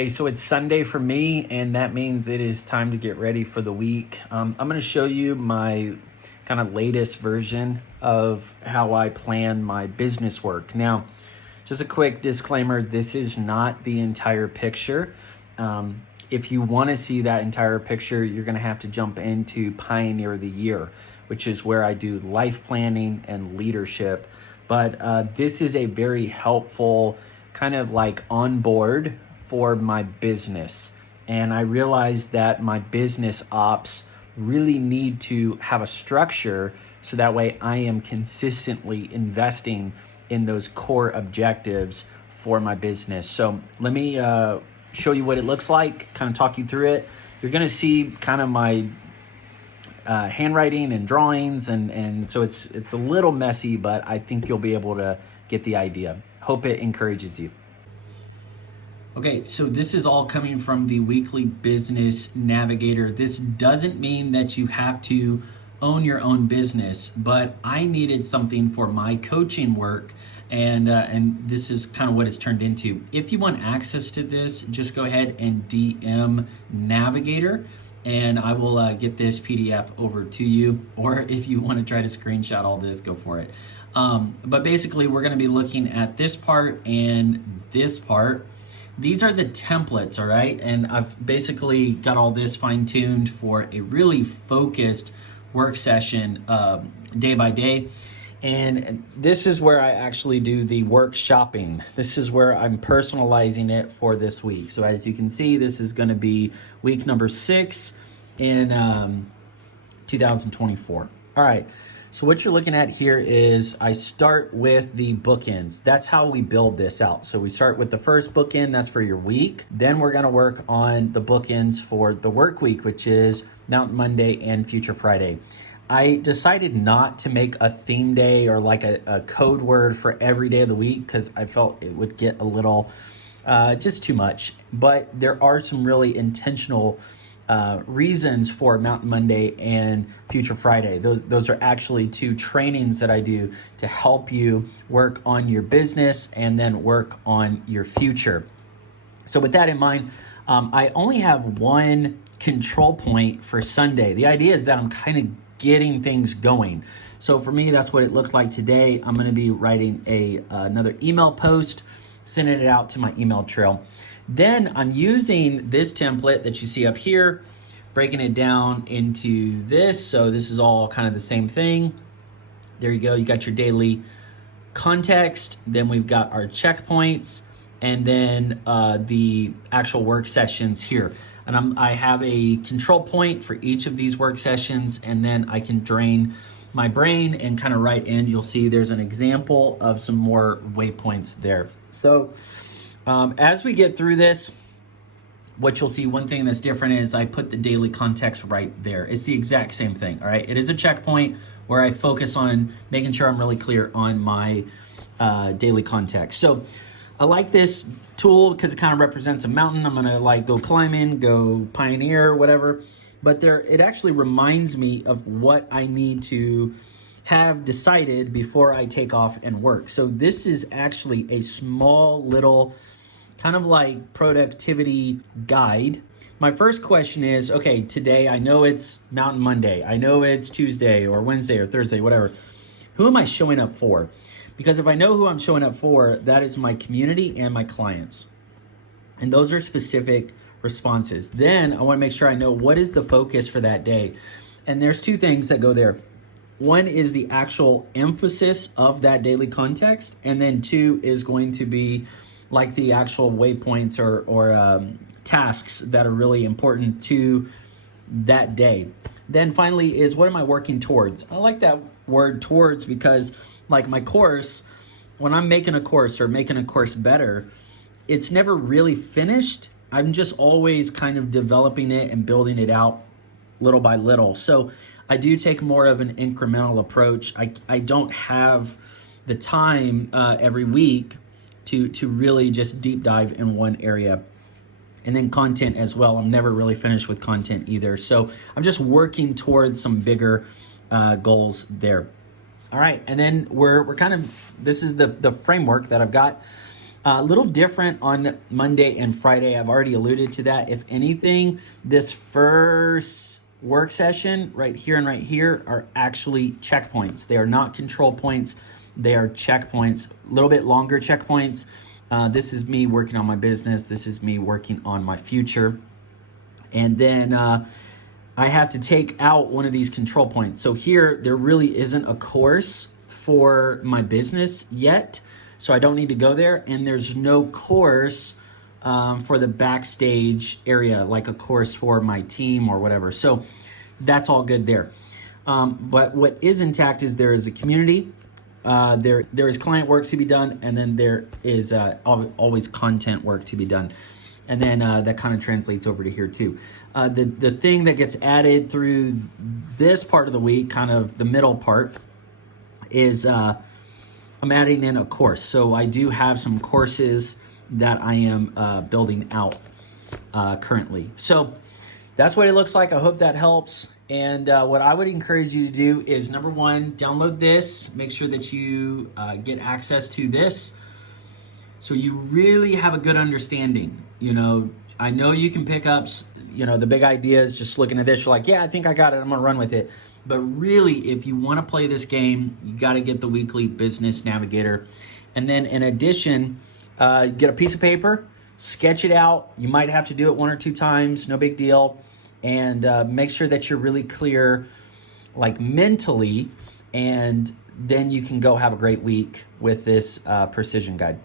Hey, so it's Sunday for me, and that means it is time to get ready for the week. I'm going to show you my kind of latest version of how I plan my business work. Now, just a quick disclaimer, this is not the entire picture. If you want to see that entire picture, you're going to have to jump into Pioneer of the Year, which is where I do life planning and leadership. But this is a very helpful kind of like on board for my business. And I realized that my business ops really need to have a structure so that way I am consistently investing in those core objectives for my business. So let me show you what it looks like, kind of talk you through it. You're gonna see kind of my handwriting and drawings, and so it's a little messy, but I think you'll be able to get the idea. Hope it encourages you. Okay, so this is all coming from the Weekly Business Navigator. This doesn't mean that you have to own your own business, but I needed something for my coaching work, and this is kind of what it's turned into. If you want access to this, just go ahead and DM Navigator, and I will get this PDF over to you, or if you want to try to screenshot all this, go for it. But basically, we're going to be looking at this part and this part. These are the templates, all right? And I've basically got all this fine-tuned for a really focused work session day by day. And this is where I actually do the work shopping. This is where I'm personalizing it for this week. So as you can see, this is gonna be week number 6 in 2024. All right, so what you're looking at here is I start with the bookends. That's how we build this out. So we start with the first bookend, that's for your week. Then we're gonna work on the bookends for the work week, which is Mountain Monday and Future Friday. I decided not to make a theme day or like a code word for every day of the week because I felt it would get a little just too much. But there are some really intentional reasons for Mountain Monday and Future Friday. Those are actually 2 trainings that I do to help you work on your business and then work on your future. So with that in mind, I only have one control point for Sunday. The idea is that I'm kind of getting things going. So for me, that's what it looked like today. I'm going to be writing another email post, sending it out to my email trail. Then I'm using this template that you see up here, breaking it down into this. So this is all kind of the same thing. There you go. You got your daily context. Then we've got our checkpoints, and then the actual work sessions here. And I have a control point for each of these work sessions, and then I can drain my brain and kind of write in. You'll see there's an example of some more waypoints there. So as we get through this, what you'll see, one thing that's different is I put the daily context right there. It's the exact same thing, all right? It is a checkpoint where I focus on making sure I'm really clear on my daily context. So I like this tool because it kind of represents a mountain. I'm gonna like go climbing, go pioneer, whatever. But it actually reminds me of what I need to have decided before I take off and work. So this is actually a small little kind of like productivity guide. My first question is, okay, today I know it's Mountain Monday. I know it's Tuesday or Wednesday or Thursday, whatever. Who am I showing up for? Because if I know who I'm showing up for, that is my community and my clients. And those are specific responses. Then I want to make sure I know what is the focus for that day. And there's 2 things that go there. One is the actual emphasis of that daily context. And then 2 is going to be like the actual waypoints or tasks that are really important to that day. Then finally is, what am I working towards? I like that word towards because like my course, when I'm making a course or making a course better, it's never really finished. I'm just always kind of developing it and building it out little by little. So I do take more of an incremental approach. I don't have the time every week to really just deep dive in one area. And then content as well. I'm never really finished with content either. So I'm just working towards some bigger goals there. All right, and then we're kind of, this is the framework that I've got. A little different on Monday and Friday. I've already alluded to that. If anything, this first work session right here and right here are actually checkpoints. They are not control points. They are checkpoints, a little bit longer checkpoints. This is me working on my business. This is me working on my future. And then I have to take out one of these control points. So here, there really isn't a course for my business yet. So I don't need to go there. And there's no course for the backstage area, like a course for my team or whatever. So that's all good there. But what is intact is there is a community. There is client work to be done, and then there is always content work to be done. And then that kind of translates over to here too. The thing that gets added through this part of the week, kind of the middle part, is I'm adding in a course. So I do have some courses that I am building out currently. So that's what it looks like. I hope that helps. And what I would encourage you to do is, number one, download this. Make sure that you get access to this so you really have a good understanding. You know, I know you can pick up, you know, the big ideas just looking at this. You're like, yeah, I think I got it. I'm going to run with it. But really, if you want to play this game, you got to get the Weekly Business Navigator. And then in addition, get a piece of paper, sketch it out. You might have to do it 1 or 2 times, no big deal. And make sure that you're really clear, like mentally, and then you can go have a great week with this precision guide.